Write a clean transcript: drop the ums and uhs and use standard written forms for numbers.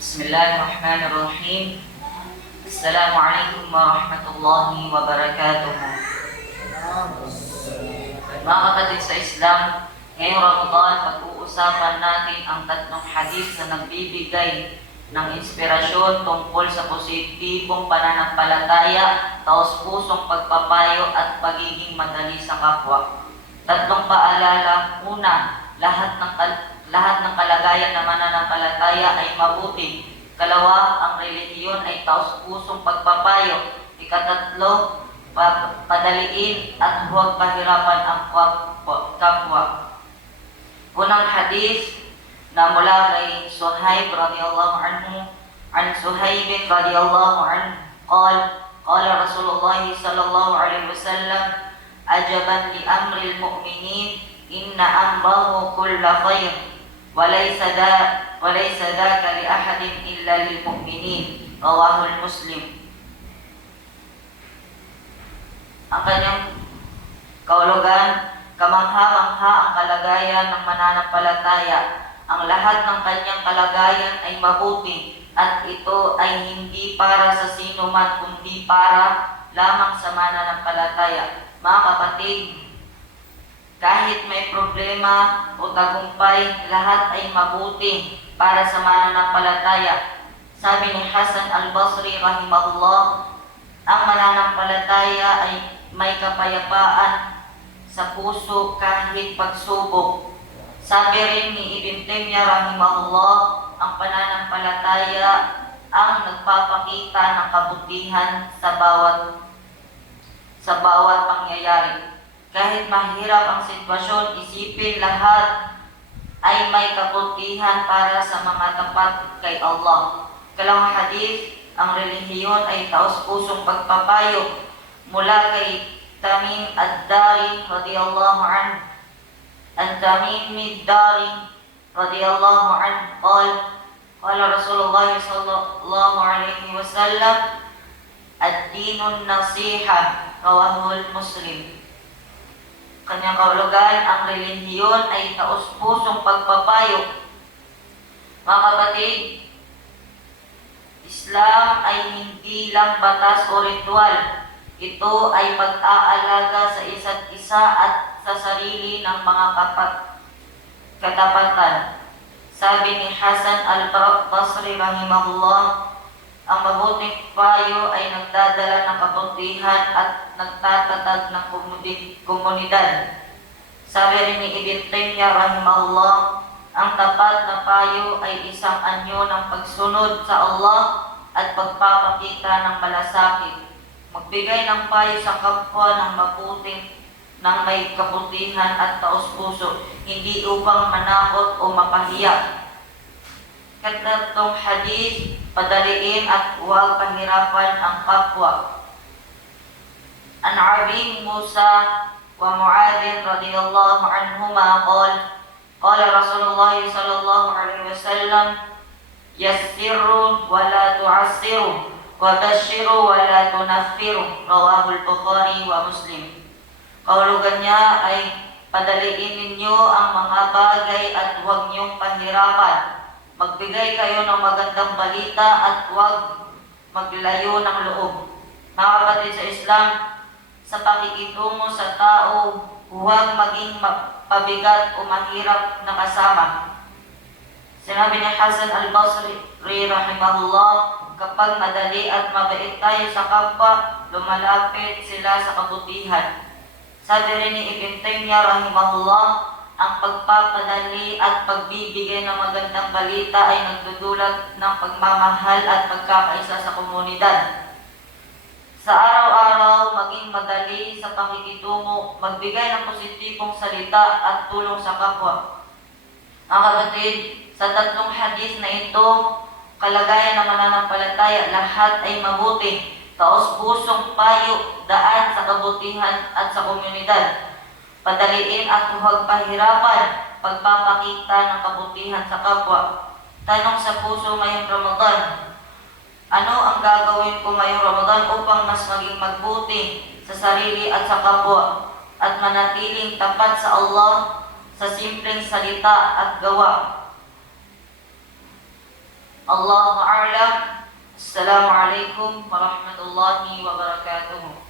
Bismillahirrahmanirrahim. Assalamualaikum warahmatullahi wabarakatuh. Mga kapatid sa Islam, ngayong Ramadan, pag-uusapan natin ang tatlong hadith na nagbibigay ng inspirasyon tungkol sa positibong pananampalataya, taos-pusong pagpapayo at pagiging madali sa kapwa. Tatlong paalala. Una, lahat ng kalagayan ng mananampalataya ay mabuti. Kalawa, ang relihiyon ay taos-pusong pagpapayo. Ikatatlo, padaliin at huwag pahirapan ang kapwa. Unang hadith na mula kay Suhaib radhiyallahu anhu, an Suhaib radhiyallahu anhu, qala Rasulullah sallallahu alaihi wasallam, ajaban li amril mu'minin, inna amrahu kulla khair, walaysa dhaka li ahadin illa lil mu'minin. Rawahul Muslim. Ang kanyang kahulugan, kamangha-mangha ang kalagayan ng mananampalataya. Ang lahat ng kanyang kalagayan ay mabuti, at ito ay hindi para sa sino man, kundi para lamang sa mananampalataya. Mga kapatid, kahit may problema o tagumpay, lahat ay mabuti para sa mananampalataya. Sabi ni Hasan al-Basri rahimahullah, ang mananampalataya ay may kapayapaan sa puso kahit pagsubok. Sabi rin ni Ibn Taymiyyah rahimahullah, ang pananampalataya ang nagpapakita ng kabutihan sa bawat pangyayari. Kahit mahirap ang sitwasyon, isipin lahat ay may kabutihan para sa mga tapat kay Allah. Kalawang hadith, ang relihiyon ay taos-pusong pagpapayo. Mula kay Tamim ad-Dari radhiyallahu anhu, Tamim ad-Dari radhiyallahu anhu, qala Rasulullah sallallahu alaihi wasallam, ad-dinun nasiha. Rawahul Muslim. Kanyang kahulugan, ang relihiyon ay taos-pusong pagpapayo. Mga kapatid, Islam ay hindi lang batas o ritual. Ito ay pag-aalaga sa isa't isa at sa sarili ng mga katapatan. Sabi ni Hasan al-Basri rahimahullah, ang mabuting payo ay nagdadala ng kabutihan at nagtatatag ng komunidad. Sabi rin ni Ibn Taymiyyah rahimahullah, ang tapat na payo ay isang anyo ng pagsunod sa Allah at pagpapakita ng malasakit. Magbigay ng payo sa kapwa ng mabuting, ng may kabutihan at taos-puso, hindi upang manakot o mapahiya. Katatlong hadith, padaliin at huwag pahirapan ang kapwa. An Abi Musa wa Muadhin radhiyallahu anhuma qala Rasulullah sallallahu alaihi wasallam, yassiru wa la tu'assiru wa bashiru wa la tunaffiru. Rawahul Bukhari wa Muslim. Kahulugan niya ay, padaliin ninyo ang mga bagay at huwag niyong pahirapan. Magbigay kayo ng magandang balita at huwag maglayo ng loob. Mga kapatid sa Islam, sa pakikitungo sa tao, huwag maging pabigat o mahirap na kasama. Sinabi ni Hasan al-Basri rahimahullah, kapag madali at mabait tayo sa kapwa, lumalapit sila sa kabutihan. Sabi rin ni Ibn Taymiyyah rahimahullah, ang pagpapadali at pagbibigay ng magandang balita ay nagdudulot ng pagmamahal at pagkakaisa sa komunidad. Sa araw-araw, maging madali sa pakikitungo, magbigay ng positibong salita at tulong sa kapwa. Mga kapatid, sa tatlong hadith na ito, kalagayan ng mananampalataya, lahat ay mabuti, taos-pusong payo, daan sa kabutihan at sa komunidad. Padaliin at huwag pahirapan, pagpapakita ng kabutihan sa kapwa. Tanong sa puso ngayong Ramadan, ano ang gagawin ko ngayong Ramadan upang mas maging magbuti sa sarili at sa kapwa, at manatiling tapat sa Allah sa simpleng salita at gawa? Allahu a'lam. Assalamu alaikum warahmatullahi wabarakatuh.